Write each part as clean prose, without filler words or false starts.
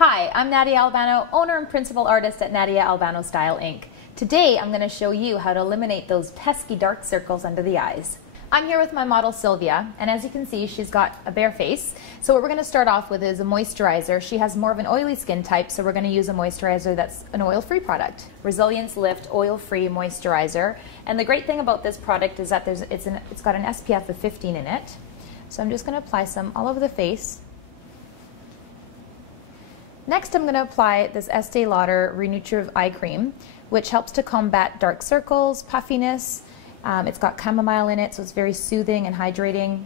Hi, I'm Naida Albano, owner and principal artist at Naida Albano Style Inc. Today I'm going to show you how to eliminate those pesky dark circles under the eyes. I'm here with my model Sylvia, and as you can see she's got a bare face. So what we're going to start off with is a moisturizer. She has more of an oily skin type, so we're going to use a moisturizer that's an oil-free product. Resilience Lift Oil-Free Moisturizer. And the great thing about this product is that it's got an SPF of 15 in it. So I'm just going to apply some all over the face. Next, I'm going to apply this Estee Lauder Renutritive Eye Cream, which helps to combat dark circles, puffiness. It's got chamomile in it, so it's very soothing and hydrating.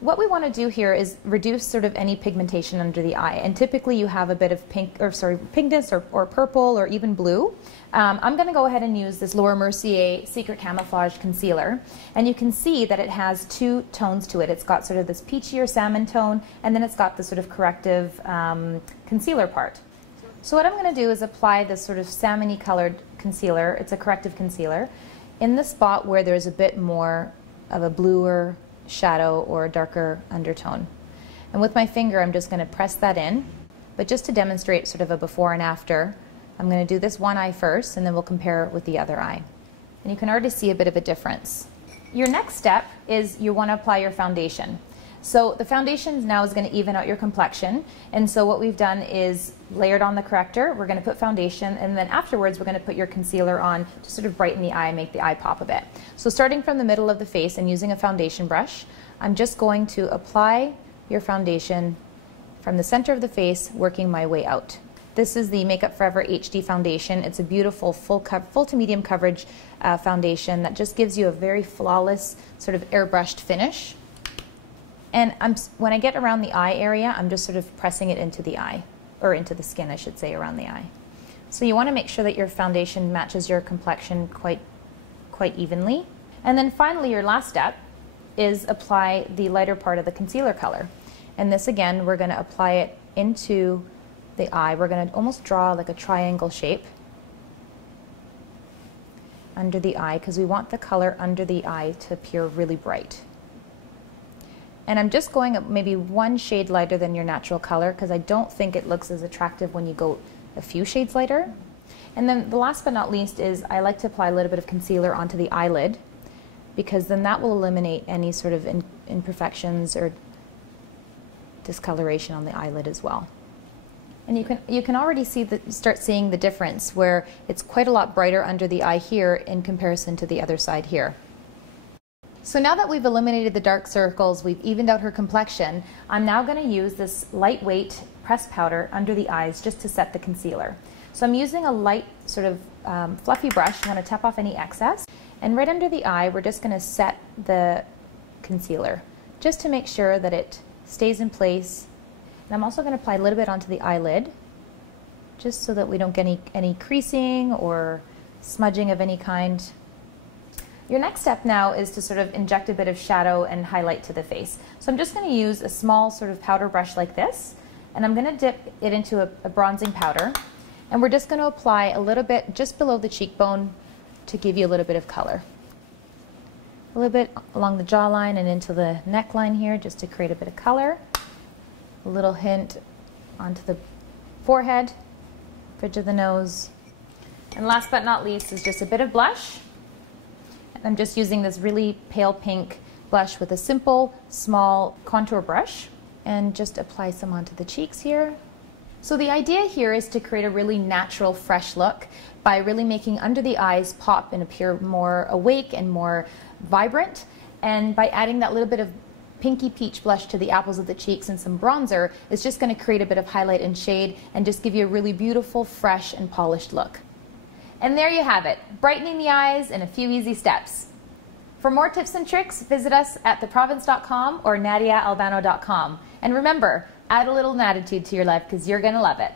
What we want to do here is reduce sort of any pigmentation under the eye, and typically you have a bit of pinkness or purple or even blue. I'm going to go ahead and use this Laura Mercier Secret Camouflage Concealer, and you can see that it has two tones to it. It's got sort of this peachy or salmon tone, and then it's got the sort of corrective concealer part. So what I'm going to do is apply this sort of salmon-y colored concealer. It's a corrective concealer in the spot where there's a bit more of a bluer shadow or a darker undertone. And with my finger I'm just going to press that in, but just to demonstrate sort of a before and after, I'm going to do this one eye first and then we'll compare it with the other eye. And you can already see a bit of a difference. Your next step is you want to apply your foundation. So the foundation now is going to even out your complexion, and so what we've done is layered on the corrector. We're going to put foundation, and then afterwards we're going to put your concealer on to sort of brighten the eye, make the eye pop a bit. So starting from the middle of the face and using a foundation brush, I'm just going to apply your foundation from the center of the face, working my way out. This is the Makeup Forever HD foundation. It's a beautiful full to medium coverage foundation that just gives you a very flawless sort of airbrushed finish. And when I get around the eye area, I'm just sort of pressing it into the eye, or into the skin, I should say, around the eye. So you want to make sure that your foundation matches your complexion quite evenly. And then finally, your last step is apply the lighter part of the concealer color. And this again, we're going to apply it into the eye. We're going to almost draw like a triangle shape under the eye, because we want the color under the eye to appear really bright. And I'm just going up maybe one shade lighter than your natural color, because I don't think it looks as attractive when you go a few shades lighter. And then the last but not least is I like to apply a little bit of concealer onto the eyelid, because then that will eliminate any sort of imperfections or discoloration on the eyelid as well. And you can already start seeing the difference, where it's quite a lot brighter under the eye here in comparison to the other side here. So now that we've eliminated the dark circles, we've evened out her complexion, I'm now going to use this lightweight pressed powder under the eyes just to set the concealer. So I'm using a light sort of fluffy brush. I'm going to tap off any excess. And right under the eye, we're just going to set the concealer just to make sure that it stays in place. And I'm also going to apply a little bit onto the eyelid just so that we don't get any creasing or smudging of any kind. Your next step now is to sort of inject a bit of shadow and highlight to the face. So I'm just going to use a small sort of powder brush like this, and I'm going to dip it into a bronzing powder, and we're just going to apply a little bit just below the cheekbone to give you a little bit of color. A little bit along the jawline and into the neckline here just to create a bit of color. A little hint onto the forehead, bridge of the nose. And last but not least is just a bit of blush. I'm just using this really pale pink blush with a simple, small contour brush, and just apply some onto the cheeks here. So the idea here is to create a really natural, fresh look by really making under the eyes pop and appear more awake and more vibrant. And by adding that little bit of pinky peach blush to the apples of the cheeks and some bronzer, it's just going to create a bit of highlight and shade and just give you a really beautiful, fresh, and polished look. And there you have it, brightening the eyes in a few easy steps. For more tips and tricks, visit us at theprovince.com or nadiaalbano.com. And remember, add a little attitude to your life because you're going to love it.